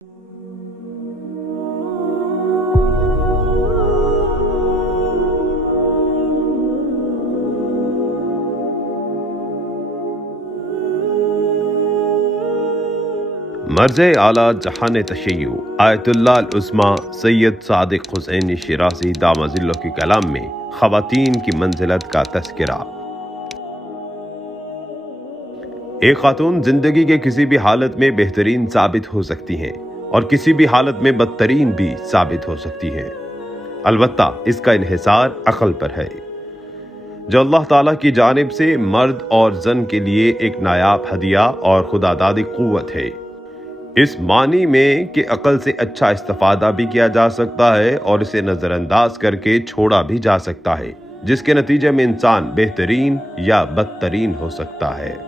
मर्ज़ आला जहान तशय्युअ आयतुल्लाह अल-उज़्मा सैयद सादिक हुसैनी शिराज़ी दामजिल्लुह के कलाम में ख़वातीन की मंजिलत का तज़किरा। एक खातून जिंदगी के किसी भी हालत में बेहतरीन साबित हो सकती हैं और किसी भी हालत में बदतरीन भी साबित हो सकती हैं। अलबत्ता इसका इन्हिसार अक़ल पर है, जो अल्लाह ताला की जानिब से मर्द और जन के लिए एक नायाब हदिया और खुदादादी क़ुव्वत है। इस मानी में कि अकल से अच्छा इस्तेफादा भी किया जा सकता है और इसे नजरअंदाज करके छोड़ा भी जा सकता है, जिसके नतीजे में इंसान बेहतरीन या बदतरीन हो सकता है।